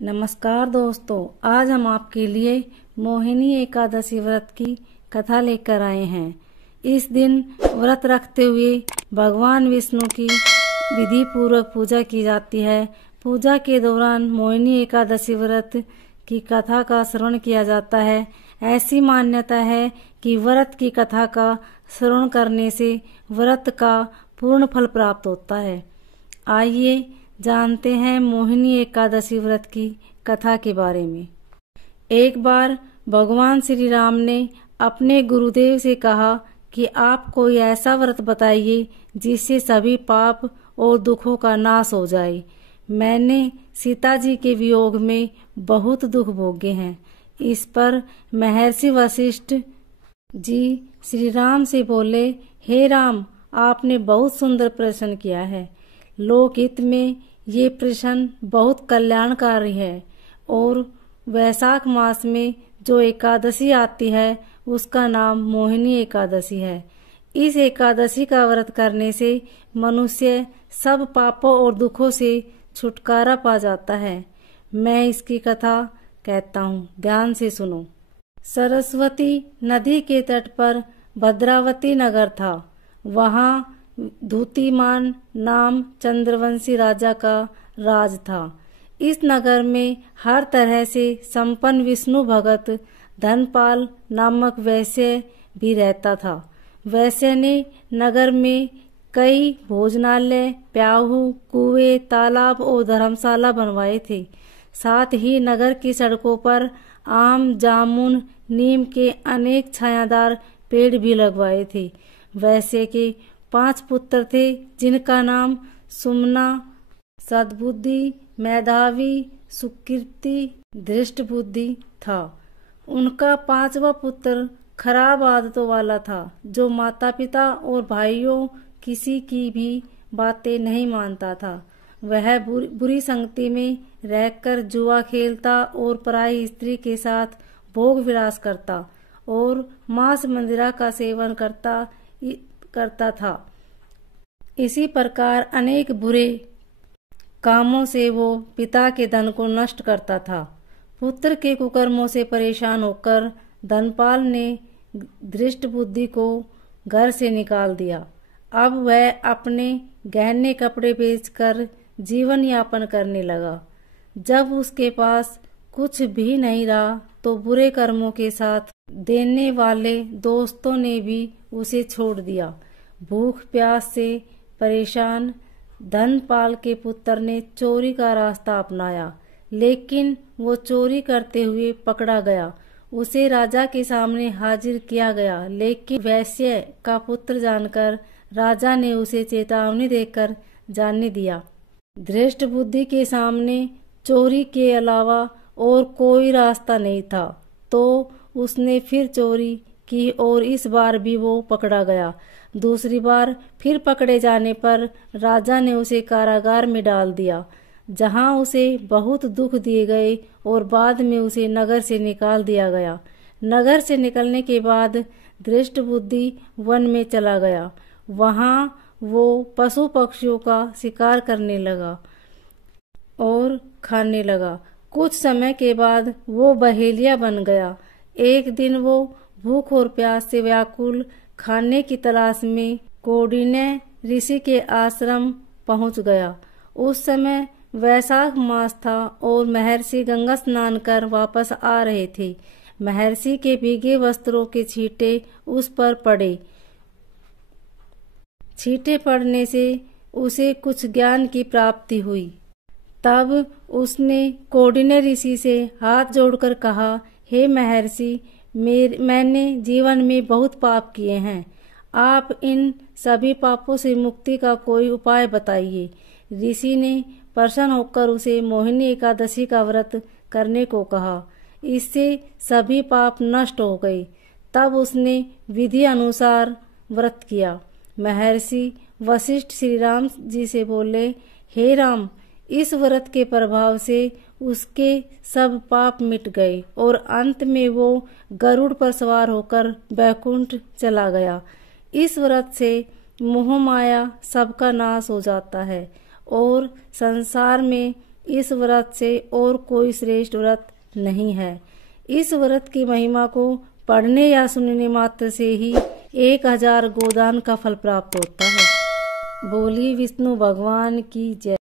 नमस्कार दोस्तों, आज हम आपके लिए मोहिनी एकादशी व्रत की कथा लेकर आए हैं। इस दिन व्रत रखते हुए भगवान विष्णु की विधि पूर्वक पूजा की जाती है। पूजा के दौरान मोहिनी एकादशी व्रत की कथा का श्रवण किया जाता है। ऐसी मान्यता है कि व्रत की कथा का श्रवण करने से व्रत का पूर्ण फल प्राप्त होता है। आइए जानते हैं मोहिनी एकादशी व्रत की कथा के बारे में। एक बार भगवान श्री राम ने अपने गुरुदेव से कहा कि आप कोई ऐसा व्रत बताइए जिससे सभी पाप और दुखों का नाश हो जाए। मैंने सीता जी के वियोग में बहुत दुख भोगे हैं। इस पर महर्षि वशिष्ठ जी श्री राम से बोले, हे राम, आपने बहुत सुंदर प्रश्न किया है। लोकहित में ये प्रश्न बहुत कल्याणकारी है और वैशाख मास में जो एकादशी आती है उसका नाम मोहिनी एकादशी है। इस एकादशी का व्रत करने से मनुष्य सब पापों और दुखों से छुटकारा पा जाता है। मैं इसकी कथा कहता हूँ, ध्यान से सुनो। सरस्वती नदी के तट पर भद्रावती नगर था। वहाँ धूतिमान नाम चंद्रवंशी राजा का राज था। इस नगर में हर तरह से संपन्न विष्णु भगत धनपाल नामक वैश्य भी रहता था। वैश्य ने नगर में कई भोजनालय, प्याऊ, कुएं, तालाब और धर्मशाला बनवाए थे। साथ ही नगर की सड़कों पर आम, जामुन, नीम के अनेक छायादार पेड़ भी लगवाए थे। वैश्य के 5 पुत्र थे, जिनका नाम सुमना, सद्बुद्धि, मेधावी, सुकीर्ति, धृष्टबुद्धि था। उनका 5वां पुत्र खराब आदतों वाला था, जो माता पिता और भाइयों किसी की भी बातें नहीं मानता था। वह बुरी संगति में रहकर जुआ खेलता और पराई स्त्री के साथ भोग विलास करता और मांस मंदिरा का सेवन करता था। इसी प्रकार अनेक बुरे कामों से वो पिता के धन को नष्ट करता था। पुत्र के कुकर्मों से परेशान होकर धनपाल ने धृष्टबुद्धि को घर से निकाल दिया। अब वह अपने गहने कपड़े बेचकर जीवन यापन करने लगा। जब उसके पास कुछ भी नहीं रहा तो बुरे कर्मों के साथ देने वाले दोस्तों ने भी उसे छोड़ दिया। भूख प्यास से परेशान धनपाल के पुत्र ने चोरी का रास्ता अपनाया, लेकिन वो चोरी करते हुए पकड़ा गया। उसे राजा के सामने हाजिर किया गया, लेकिन वैश्य का पुत्र जानकर राजा ने उसे चेतावनी देकर जाने दिया। धृष्ट बुद्धि के सामने चोरी के अलावा और कोई रास्ता नहीं था, तो उसने फिर चोरी की और इस बार भी वो पकड़ा गया। दूसरी बार फिर पकड़े जाने पर राजा ने उसे कारागार में डाल दिया, जहां उसे बहुत दुख दिए गए और बाद में उसे नगर से निकाल दिया गया। नगर से निकलने के बाद धृष्ट बुद्धि वन में चला गया। वहां वो पशु पक्षियों का शिकार करने लगा और खाने लगा। कुछ समय के बाद वो बहेलिया बन गया। एक दिन वो भूख और प्यास से व्याकुल खाने की तलाश में कौंडिन्य ऋषि के आश्रम पहुंच गया। उस समय वैशाख मास था और महर्षि गंगा स्नान कर वापस आ रहे थे। महर्षि के भीगे वस्त्रों के छींटे उस पर पड़े। छींटे पड़ने से उसे कुछ ज्ञान की प्राप्ति हुई। तब उसने कौंडिन्य ऋषि से हाथ जोड़कर कहा, हे महर्षि, मैंने जीवन में बहुत पाप किए हैं। आप इन सभी पापों से मुक्ति का कोई उपाय बताइए। ऋषि ने प्रसन्न होकर उसे मोहिनी एकादशी का व्रत करने को कहा। इससे सभी पाप नष्ट हो गए। तब उसने विधि अनुसार व्रत किया। महर्षि वशिष्ठ श्री राम जी से बोले, हे राम, इस व्रत के प्रभाव से उसके सब पाप मिट गए और अंत में वो गरुड़ पर सवार होकर बैकुंठ चला गया। इस व्रत से मोह माया सबका नाश हो जाता है और संसार में इस व्रत से और कोई श्रेष्ठ व्रत नहीं है। इस व्रत की महिमा को पढ़ने या सुनने मात्र से ही 1000 गोदान का फल प्राप्त होता है। बोली विष्णु भगवान की जय।